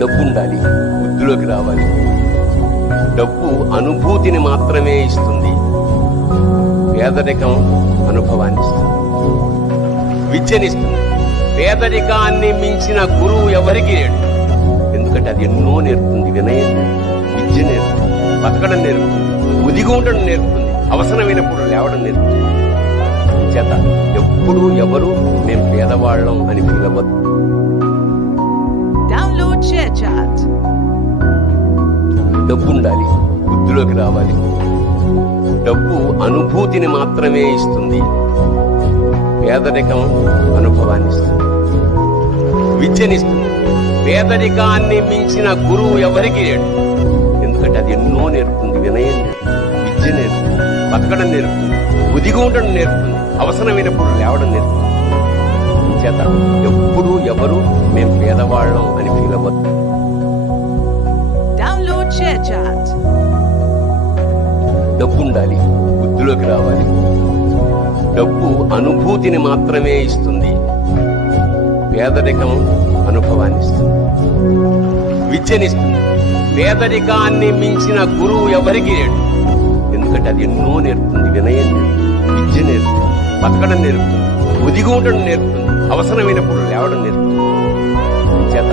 డబ్బు ఉండాలి, వృద్ధిలోకి రావాలి. డబ్బు అనుభూతిని మాత్రమే ఇస్తుంది, పేదరికం అనుభవాన్ని ఇస్తుంది. విద్యనిస్తుంది. పేదరికాన్ని మించిన గురువు ఎవరికి లేడు. ఎందుకంటే అది ఎన్నో నేర్పుతుంది. వినయం నేర్పుతుంది, విద్య నేర్పుతుంది, బతకడం నేర్పుతుంది, ఉదిగి ఉండడం నేర్పుతుంది, అవసరమైనప్పుడు లేవడం నేర్పుతుంది. చేత ఎప్పుడు ఎవరు మేము పేదవాళ్ళం అని పిలవద్దు. డబ్బు ఉండాలి, వృద్ధిలోకి రావాలి. డబ్బు అనుభూతిని మాత్రమే ఇస్తుంది, పేదరికం అనుభవాన్ని ఇస్తుంది. విద్యనిస్తుంది. పేదరికాన్ని మించిన గురువు ఎవరికి లేడు. ఎందుకంటే అది ఎన్నో నేర్పుతుంది. వినయం నేర్పుతుంది, విద్య నేర్పుతుంది, బతకడం నేర్పుతుంది, ఉదిగి ఉండడం నేర్పుతుంది, అవసరమైనప్పుడు లేవడం నేర్పుతుంది. చేత ఎప్పుడు ఎవరు మేము పేదవాళ్ళం అని పిలవద్దు. డబ్బు ఉండాలి, వృద్ధిలోకి రావాలి. డబ్బు అనుభూతిని మాత్రమే ఇస్తుంది, పేదరికం అనుభవాన్ని ఇస్తుంది. విద్యనిస్తుంది. పేదరికాన్ని మించిన గురువు ఎవరికి లేడు. ఎందుకంటే అది ఎన్నో నేర్పుతుంది. వినయం నేర్పుతుంది, విద్య నేర్పుతుంది, బతకడం నేర్పుతుంది, ఉదిగి ఉండడం నేర్పుతుంది, అవసరమైనప్పుడు లేవడం నేర్పుతుంది. చేత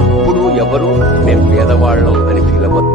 ఎప్పుడు ఎవరు మేము పేదవాళ్ళం అని పిలవద్దు.